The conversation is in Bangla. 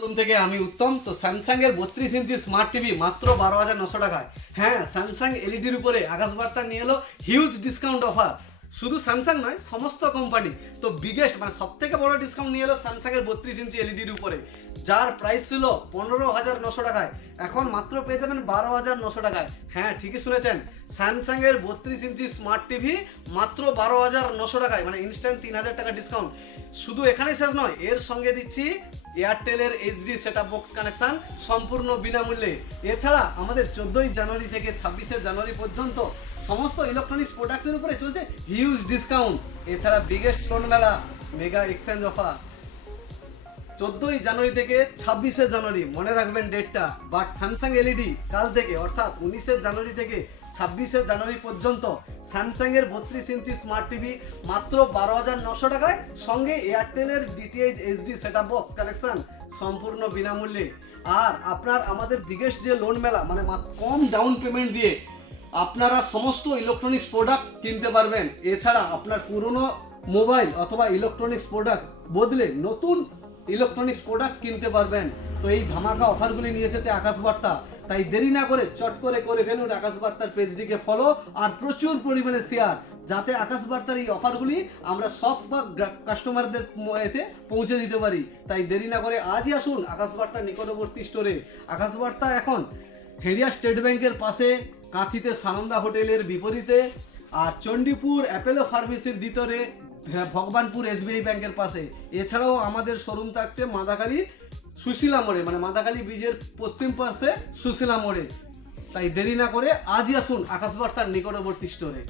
শোরুম থেকে আমি উত্তম। তো স্যামসাংয়ের 32 ইঞ্চি স্মার্ট টিভি মাত্র 12,900 টাকায়। হ্যাঁ, স্যামসাং এলইডির উপরে আকাশ বার্তা নিয়ে এলো হিউজ ডিসকাউন্ট অফার। শুধু স্যামসাং নয়, সমস্ত কোম্পানি। তো বিগেস্ট মানে সব থেকে বড় ডিসকাউন্ট নিয়ে এলো স্যামসাংয়ের 32 ইঞ্চি এলইডির উপরে, যার প্রাইস ছিল 15,900 টাকায়, এখন মাত্র পেয়ে যাবেন 12,900 টাকায়। হ্যাঁ, ঠিকই শুনেছেন, স্যামসাংয়ের 32 ইঞ্চি স্মার্ট টিভি মাত্র 12,900 টাকায়, মানে ইনস্ট্যান্ট 3,000 টাকা ডিসকাউন্ট। শুধু এখানেই শেষ নয়, এর সঙ্গে দিচ্ছি এয়ারটেলের এইচডি সেটআপ বক্স কানেকশন সম্পূর্ণ বিনামূল্যে। এছাড়া আমাদের 14ই জানুয়ারি থেকে 26শে জানুয়ারি পর্যন্ত সমস্ত ইলেকট্রনিক্স প্রোডাক্টের উপরে চলছে হিউজ ডিসকাউন্ট। এছাড়া বিগেস্ট লোন মেলা, মেগা এক্সচেঞ্জ অফার 14ই জানুয়ারি থেকে 26শে জানুয়ারি, মনে রাখবেন ডেটটা। বাট স্যামসাং এলইডি কাল থেকে অর্থাৎ 19শে জানুয়ারি থেকে 26শে জানুয়ারি পর্যন্ত স্যামসাংয়ের 32 ইঞ্চি স্মার্ট টিভি মাত্র 12,900 টাকায়, সঙ্গে এয়ারটেলের DTH HD setup box collection সম্পূর্ণ বিনামূল্যে। আর আপনার আমাদের বিগেস্ট যে লোন মেলা, মানে কম ডাউন পেমেন্ট দিয়ে আপনারা সমস্ত ইলেকট্রনিক্স প্রোডাক্ট কিনতে পারবেন। এছাড়া আপনার পুরনো মোবাইল অথবা ইলেকট্রনিক্স প্রোডাক্ট বদলে নতুন ইলেকট্রনিক্স প্রোডাক্ট কিনতে পারবেন। তো এই ধামাকা অফারগুলি নিয়ে এসেছে আকাশ বার্তা। তাই দেরি না করে চট করে ফেলুন আকাশ বার্তার পেজটিকে ফলো আর প্রচুর পরিমাণে শেয়ার, যাতে আকাশ বার্তার এই অফারগুলি আমরা সব কাস্টমারদের এতে পৌঁছে দিতে পারি। তাই দেরি না করে আজই আসুন আকাশ বার্তার নিকটবর্তী স্টোরে। আকাশ বার্তা এখন হেরিয়া স্টেট ব্যাংকের পাশে, কাঁথিতে সানন্দা হোটেলের বিপরীতে, আর চণ্ডীপুর অ্যাপেলো ফার্মেসির ভিতরে, ভগবানপুর এসবিআই ব্যাংকের পাশে। এছাড়াও আমাদের শোরুম থাকছে মাদাখালী সুশীলা মোড়ে, মানে মাদাখালী ব্রিজের পশ্চিম পাশে সুশীলা মোড়ে। তাই দেরি না করে আজই আসুন আকাশ বার্তার নিকটবর্তী স্টোরে।